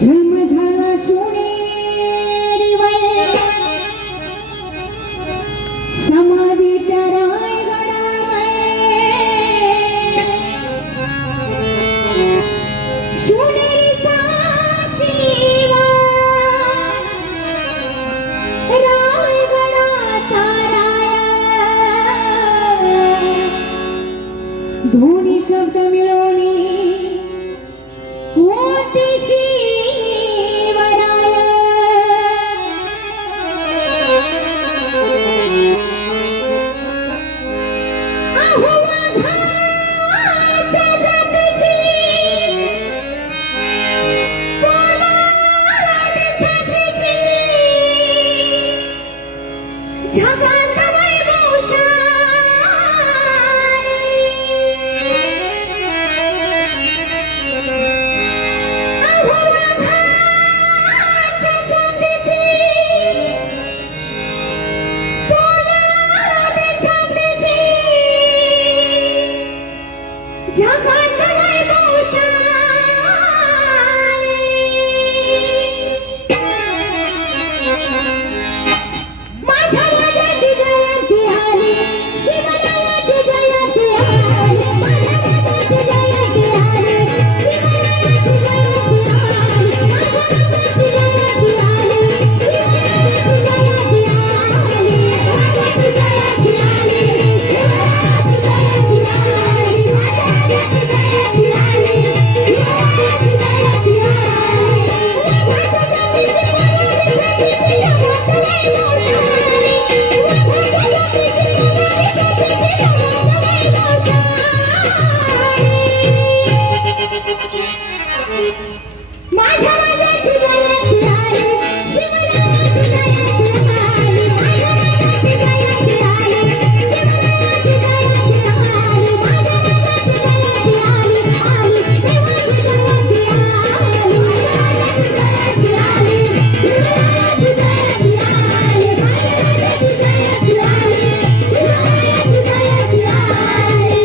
जन्म झाला शिवनेरीवर, समाधी त्या रायगडावर. शिवनेरीचा शिवा, रायगडाचा राया, दोन्ही शब्द मिळून होते शिवराय. अहो वाघाच्या जातीची, पोलाद छातीची, जगात वैभवशाली. अहो वाघाच्या जातीची, पोलाद छातीची, जगात वैभवशाली. माझ्या राजाची जयंती आली, शिवरायाची जयंती आली. माझ्या राजाची जयंती आली, शिवरायाची जयंती आली. माझ्या राजाची जयंती आली, शिवरायाची जयंती आली. राजाची जयंती आली, शिवरायाची जयंती आली. माझ्या राजाची जयंती आली, शिवरायाची जयंती आली. वाघाच्या जातीची, पोलाद छातीची, जगात वैभवशाली. वाघाच्या जातीची, पोलाद छातीची, जगात वैभवशाली. माझ्या राजाची जयंती आली, शिवरायाची जयंती आली. माझ्या राजाची जयंती आली, शिवरायाची जयंती आली. माझ्या राजाची जयंती आली, देवाची जयंती आली. माझ्या राजाची जयंती आली, शिवरायाची जयंती आली. माझ्या राजाची जयंती आली, शिवरायाची जयंती आली.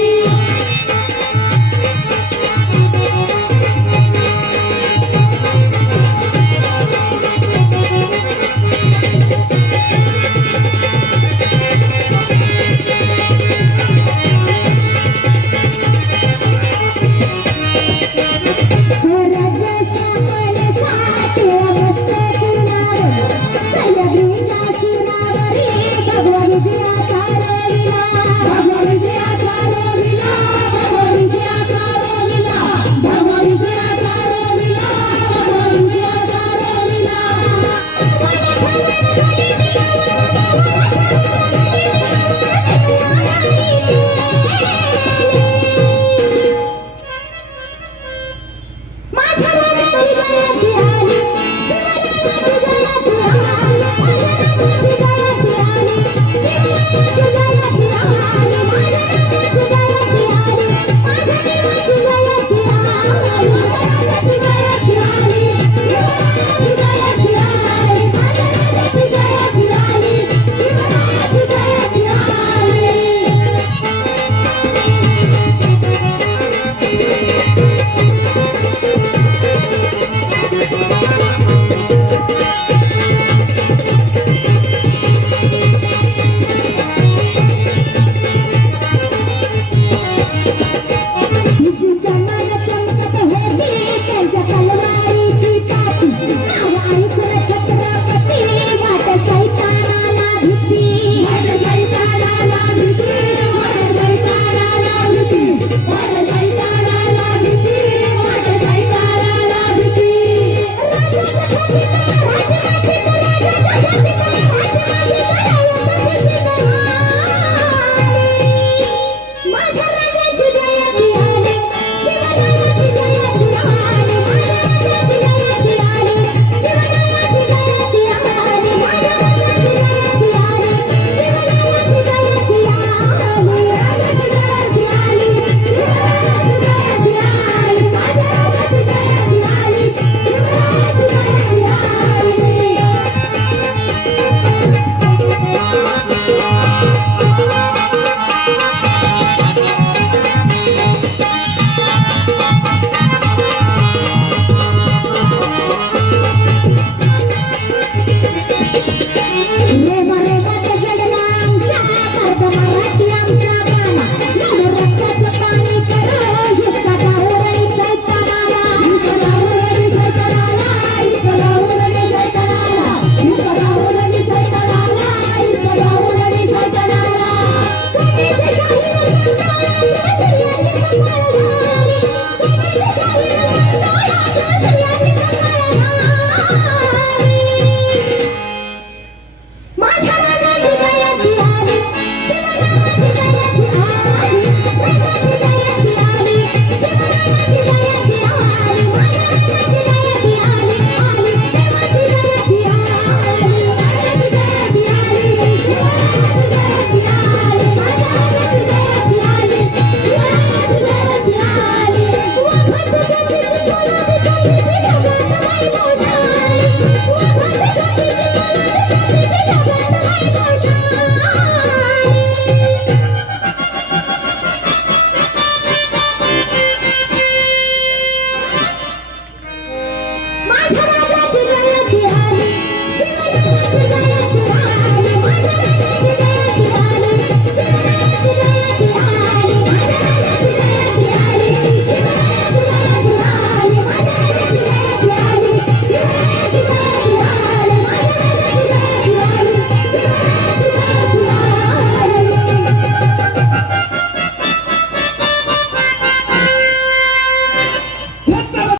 कधी